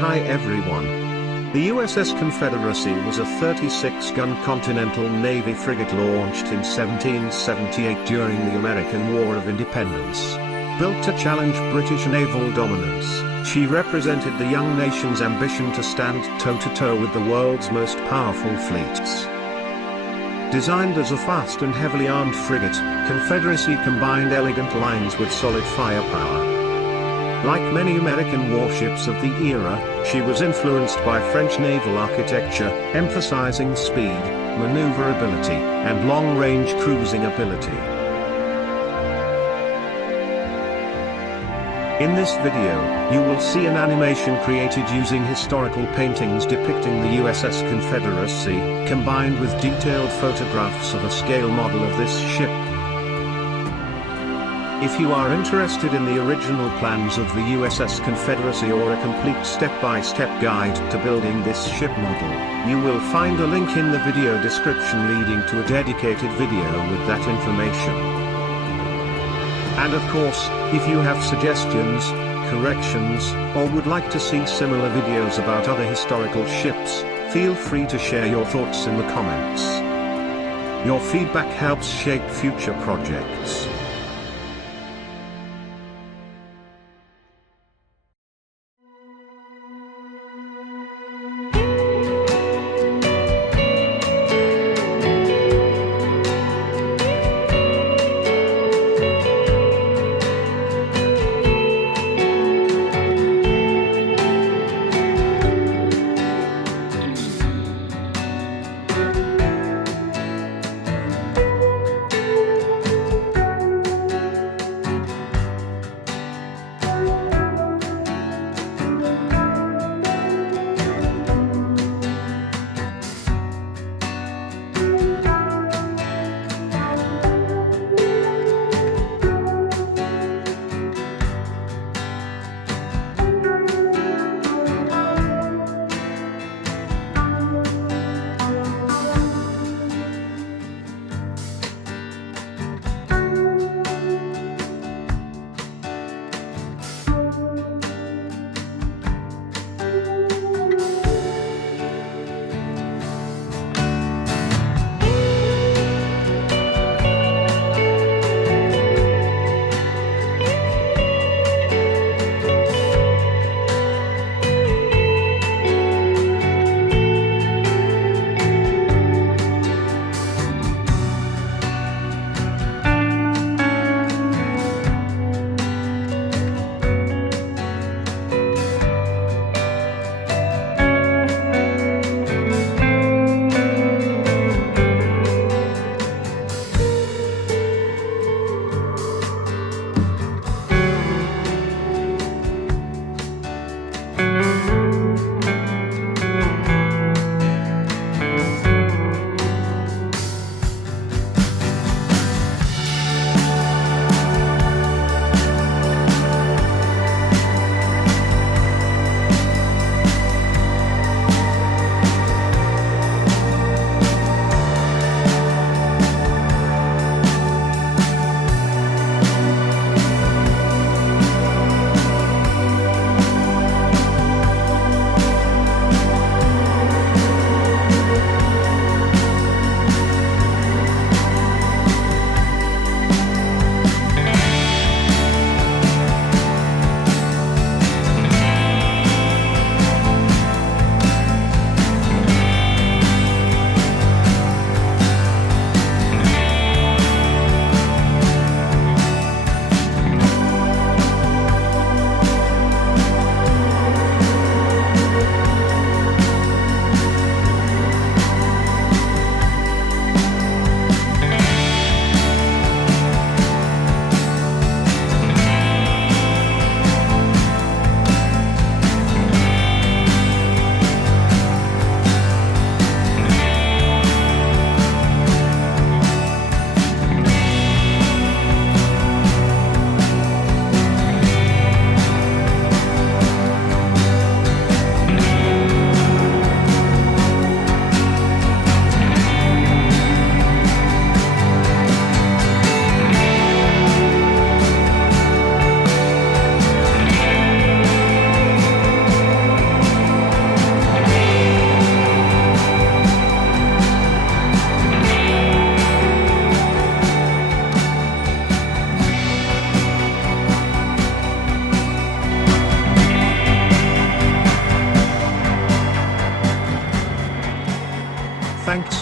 Hi everyone. The USS Confederacy was a 36-gun Continental Navy frigate launched in 1778 during the American War of Independence. Built to challenge British naval dominance, she represented the young nation's ambition to stand toe-to-toe with the world's most powerful fleets. Designed as a fast and heavily armed frigate, Confederacy combined elegant lines with solid firepower. Like many American warships of the era, she was influenced by French naval architecture, emphasizing speed, maneuverability, and long-range cruising ability. In this video, you will see an animation created using historical paintings depicting the USS Confederacy, combined with detailed photographs of a scale model of this ship. If you are interested in the original plans of the USS Confederacy or a complete step-by-step guide to building this ship model, you will find a link in the video description leading to a dedicated video with that information. And of course, if you have suggestions, corrections, or would like to see similar videos about other historical ships, feel free to share your thoughts in the comments. Your feedback helps shape future projects.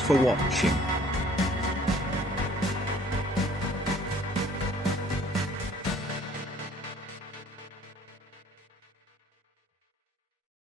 for watching.